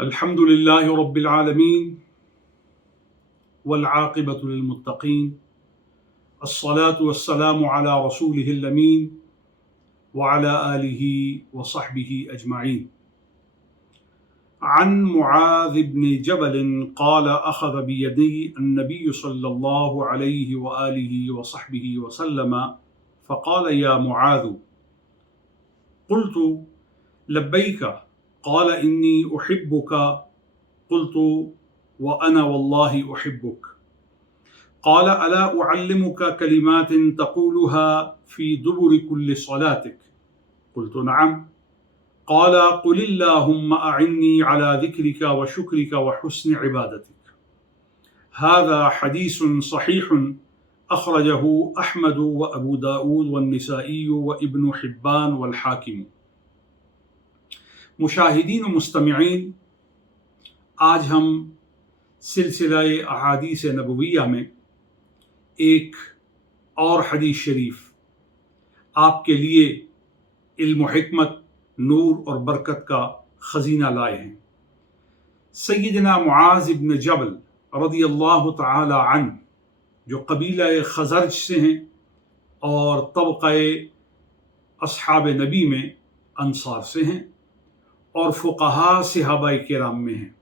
الحمد لله رب العالمين والعاقبة للمتقين الصلاة والسلام على رسوله الأمين وعلى آله وصحبه أجمعين. عن معاذ بن جبل قال أخذ بيدي النبي صلى الله عليه وآله وصحبه وسلم فقال يا معاذ، قلت لبيك، قال إني أحبك، قلت وأنا والله أحبك، قال ألا أعلمك كلمات تقولها في دبر كل صلاتك؟ قلت نعم، قال قل اللهم أعني على ذكرك وشكرك وحسن عبادتك. هذا حديث صحيح أخرجه أحمد وأبو داود والنسائي وابن حبان والحاكم. مشاہدین و مستمعین، آج ہم سلسلہ احادیث نبویہ میں ایک اور حدیث شریف آپ کے لیے علم و حکمت، نور اور برکت کا خزینہ لائے ہیں۔ سیدنا معاذ بن جبل رضی اللہ تعالی عنہ، جو قبیلہ خزرج سے ہیں اور طبقہ اصحاب نبی میں انصار سے ہیں اور فقہاء صحابہ کرام میں ہیں۔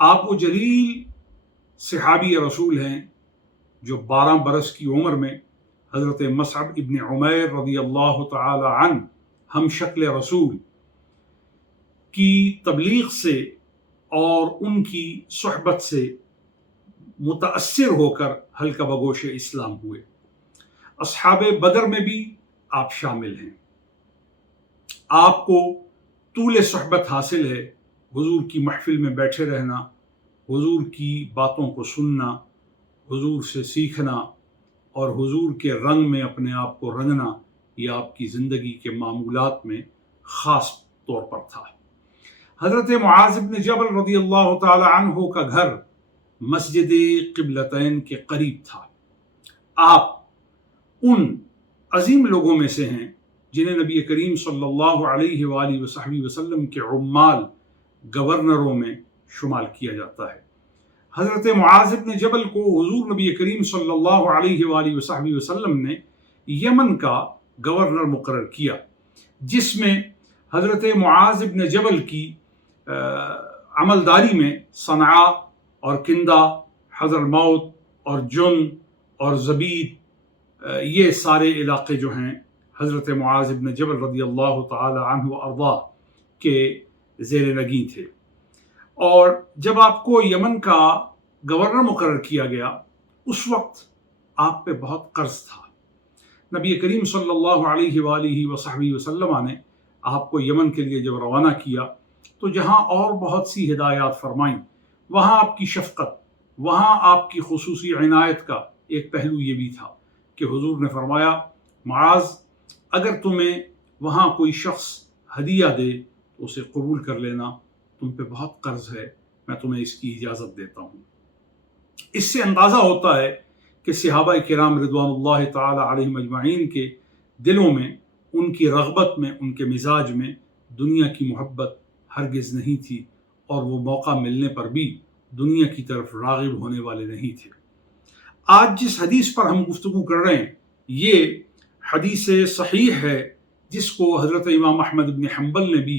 آپ وہ جلیل صحابی رسول ہیں جو 12 برس کی عمر میں حضرت مصعب ابن عمیر رضی اللہ تعالی عنہ ہم شکل رسول کی تبلیغ سے اور ان کی صحبت سے متاثر ہو کر حلقہ بگوش اسلام ہوئے۔ اصحاب بدر میں بھی آپ شامل ہیں۔ آپ کو طول صحبت حاصل ہے، حضور کی محفل میں بیٹھے رہنا، حضور کی باتوں کو سننا، حضور سے سیکھنا اور حضور کے رنگ میں اپنے آپ کو رنگنا، یہ آپ کی زندگی کے معمولات میں خاص طور پر تھا۔ حضرت معاذ بن جبل رضی اللہ تعالی عنہ کا گھر مسجد قبلتین کے قریب تھا۔ آپ ان عظیم لوگوں میں سے ہیں جنہیں نبی کریم صلی اللہ علیہ وآلہ وصحبہ وسلم کے عمال، گورنروں میں شمال کیا جاتا ہے۔ حضرت معاذ بن جبل کو حضور نبی کریم صلی اللہ علیہ وآلہ وصحبہ وسلم نے یمن کا گورنر مقرر کیا، جس میں حضرت معاذ بن جبل کی عملداری میں صنعاء اور کندہ، حضرموت اور جن اور زبید، یہ سارے علاقے جو ہیں حضرت معاذ بن جبل رضی اللہ تعالی عنہ وارضاہ کے زیر نگیں تھے۔ اور جب آپ کو یمن کا گورنر مقرر کیا گیا، اس وقت آپ پہ بہت قرض تھا۔ نبی کریم صلی اللہ علیہ وآلہ وصحبہ وسلم نے آپ کو یمن کے لیے جب روانہ کیا تو جہاں اور بہت سی ہدایات فرمائیں، وہاں آپ کی شفقت، وہاں آپ کی خصوصی عنایت کا ایک پہلو یہ بھی تھا کہ حضور نے فرمایا، معاذ، اگر تمہیں وہاں کوئی شخص ہدیہ دے تو اسے قبول کر لینا، تم پہ بہت قرض ہے، میں تمہیں اس کی اجازت دیتا ہوں۔ اس سے اندازہ ہوتا ہے کہ صحابہ کرام رضوان اللہ تعالی علیہم اجمعین کے دلوں میں، ان کی رغبت میں، ان کے مزاج میں دنیا کی محبت ہرگز نہیں تھی، اور وہ موقع ملنے پر بھی دنیا کی طرف راغب ہونے والے نہیں تھے۔ آج جس حدیث پر ہم گفتگو کر رہے ہیں، یہ حدیث صحیح ہے، جس کو حضرت امام احمد بن حنبل نے بھی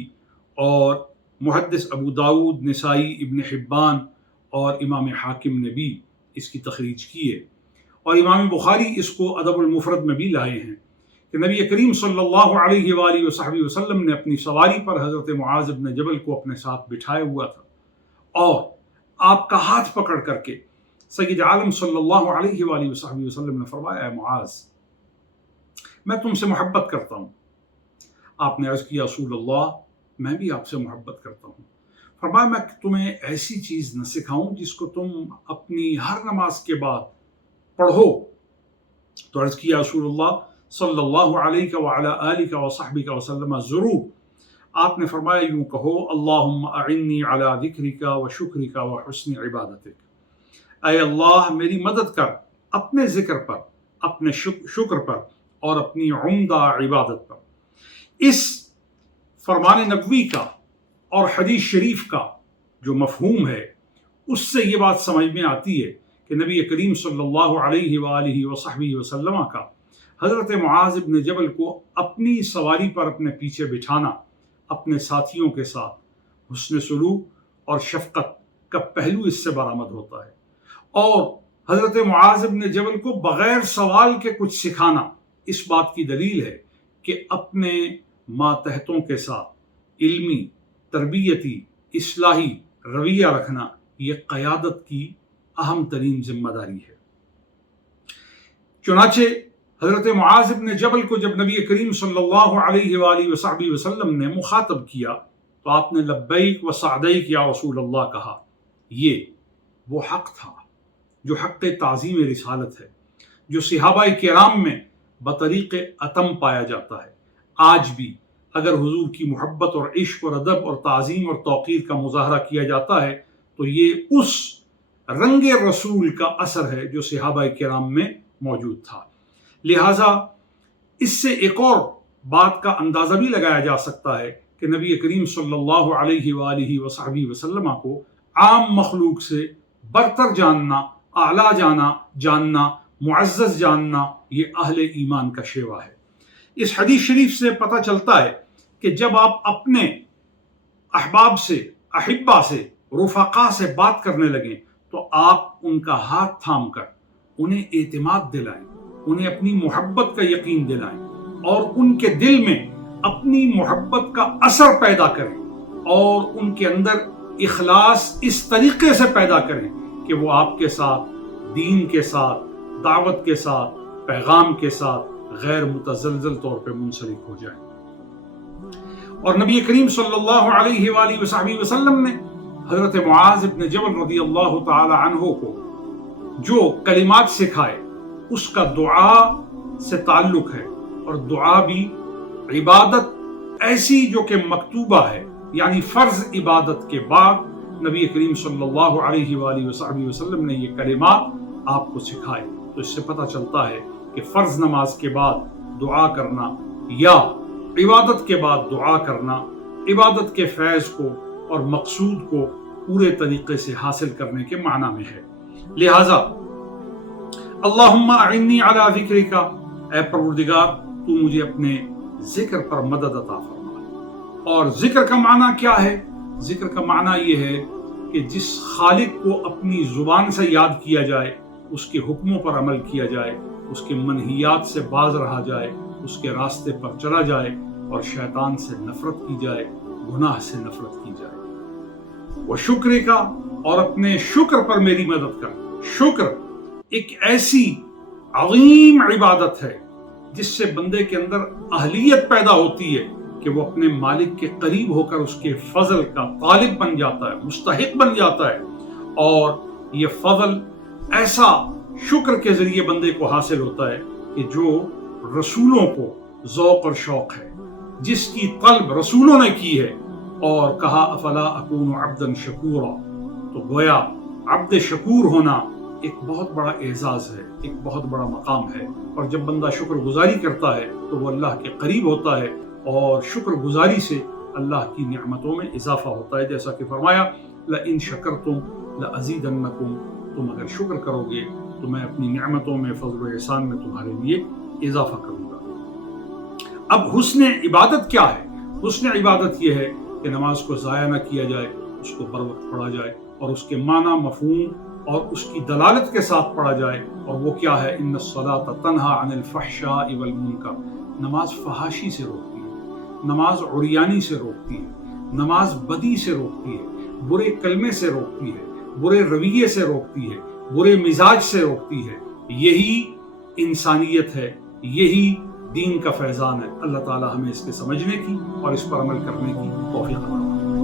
اور محدث ابو داود، نسائی، ابن حبان اور امام حاکم نے بھی اس کی تخریج کی ہے، اور امام بخاری اس کو ادب المفرد میں بھی لائے ہیں کہ نبی کریم صلی اللہ علیہ وآلہ وصحبہ وسلم نے اپنی سواری پر حضرت معاذ بن جبل کو اپنے ساتھ بٹھایا ہوا تھا، اور آپ کا ہاتھ پکڑ کر کے سید عالم صلی اللہ علیہ وآلہ وصحبہ وسلم نے فرمایا، اے معاذ، میں تم سے محبت کرتا ہوں۔ آپ نے عرض کیا، رسول اللہ، میں بھی آپ سے محبت کرتا ہوں۔ فرمایا، میں تمہیں ایسی چیز نہ سکھاؤں جس کو تم اپنی ہر نماز کے بعد پڑھو؟ تو عرض کیا، رسول اللہ صلی اللہ علیہ وعلی آلہ وصحبہ وسلم، ضرور۔ آپ نے فرمایا، یوں کہو، اللہم اعنی علی ذکرک وشکرک وحسن عبادتک، اے اللہ میری مدد کر اپنے ذکر پر، اپنے شکر پر اور اپنی عمدہ عبادت پر۔ اس فرمان نبوی کا اور حدیث شریف کا جو مفہوم ہے اس سے یہ بات سمجھ میں آتی ہے کہ نبی کریم صلی اللہ علیہ وآلہ وصحبہ وسلم کا حضرت معاذ بن جبل کو اپنی سواری پر اپنے پیچھے بٹھانا اپنے ساتھیوں کے ساتھ حسن سلوک اور شفقت کا پہلو اس سے برآمد ہوتا ہے، اور حضرت معاذ بن جبل کو بغیر سوال کے کچھ سکھانا اس بات کی دلیل ہے کہ اپنے ماتحتوں کے ساتھ علمی، تربیتی، اصلاحی رویہ رکھنا یہ قیادت کی اہم ترین ذمہ داری ہے۔ چنانچہ حضرت معاذ بن جبل کو جب نبی کریم صلی اللہ علیہ وآلہ وصحبہ وسلم نے مخاطب کیا تو آپ نے لبیک و سعدیک یا رسول اللہ کہا۔ یہ وہ حق تھا جو حق تعظیم رسالت ہے، جو صحابہ کرام میں بطریق اتم پایا جاتا ہے۔ آج بھی اگر حضور کی محبت اور عشق اور ادب اور تعظیم اور توقیر کا مظاہرہ کیا جاتا ہے تو یہ اس رنگ رسول کا اثر ہے جو صحابہ کرام میں موجود تھا۔ لہٰذا اس سے ایک اور بات کا اندازہ بھی لگایا جا سکتا ہے کہ نبی کریم صلی اللہ علیہ وآلہ وصحبہ وسلم کو عام مخلوق سے برتر جاننا، اعلیٰ جاننا، معزز جاننا یہ اہل ایمان کا شیوا ہے۔ اس حدیث شریف سے پتہ چلتا ہے کہ جب آپ اپنے احباب سے، احبہ سے، رفقا سے بات کرنے لگیں تو آپ ان کا ہاتھ تھام کر انہیں اعتماد دلائیں، انہیں اپنی محبت کا یقین دلائیں اور ان کے دل میں اپنی محبت کا اثر پیدا کریں اور ان کے اندر اخلاص اس طریقے سے پیدا کریں کہ وہ آپ کے ساتھ، دین کے ساتھ، دعوت کے ساتھ، پیغام کے ساتھ غیر متزلزل طور پہ منسلک ہو جائیں۔ اور نبی کریم صلی اللہ علیہ وآلہ وصحبہ وسلم نے حضرت معاذ بن جبل رضی اللہ تعالی عنہ کو جو کلمات سکھائے اس کا دعا سے تعلق ہے، اور دعا بھی عبادت ایسی جو کہ مکتوبہ ہے، یعنی فرض عبادت کے بعد نبی کریم صلی اللہ علیہ وآلہ وصحبہ وسلم نے یہ کلمات آپ کو سکھائے۔ تو اس سے پتہ چلتا ہے کہ فرض نماز کے بعد دعا کرنا یا عبادت کے بعد دعا کرنا عبادت کے فیض کو اور مقصود کو پورے طریقے سے حاصل کرنے کے معنی میں ہے۔ لہٰذا اللہم اعنی علی ذکرک، اے پروردگار تو مجھے اپنے ذکر پر مدد عطا فرما۔ اور ذکر کا معنی کیا ہے؟ ذکر کا معنی یہ ہے کہ جس خالق کو اپنی زبان سے یاد کیا جائے، اس کے حکموں پر عمل کیا جائے، اس کے منہیات سے باز رہا جائے، اس کے راستے پر چلا جائے اور شیطان سے نفرت کی جائے، گناہ سے نفرت کی جائے۔ وہ شکر کا، اور اپنے شکر پر میری مدد کر۔ شکر ایک ایسی عظیم عبادت ہے جس سے بندے کے اندر اہلیت پیدا ہوتی ہے کہ وہ اپنے مالک کے قریب ہو کر اس کے فضل کا طالب بن جاتا ہے، مستحق بن جاتا ہے، اور یہ فضل ایسا شکر کے ذریعے بندے کو حاصل ہوتا ہے کہ جو رسولوں کو ذوق اور شوق ہے، جس کی طلب رسولوں نے کی ہے اور کہا افلا اکون عبدا شکورا۔ تو گویا عبد شکور ہونا ایک بہت بڑا اعزاز ہے، ایک بہت بڑا مقام ہے، اور جب بندہ شکر گزاری کرتا ہے تو وہ اللہ کے قریب ہوتا ہے، اور شکر گزاری سے اللہ کی نعمتوں میں اضافہ ہوتا ہے، جیسا کہ فرمایا لئن شکرتم لازیدنکم، تم اگر شکر کرو گے تو میں اپنی نعمتوں میں، فضل و احسان میں تمہارے لیے اضافہ کروں گا۔ اب حسن عبادت کیا ہے؟ حسن عبادت یہ ہے کہ نماز کو ضائع نہ کیا جائے، اس کو بر وقت پڑھا جائے اور اس کے معنی، مفہوم اور اس کی دلالت کے ساتھ پڑھا جائے، اور وہ کیا ہے؟ ان الصلاۃ تنہی عن الفحشاء والمنکر، نماز فحاشی سے روکتی ہے، نماز عریانی سے روکتی ہے، نماز بدی سے روکتی ہے، برے کلمے سے روکتی ہے، برے رویے سے روکتی ہے، برے مزاج سے روکتی ہے۔ یہی انسانیت ہے، یہی دین کا فیضان ہے۔ اللہ تعالی ہمیں اس کے سمجھنے کی اور اس پر عمل کرنے کی توفیق عطا فرمائے۔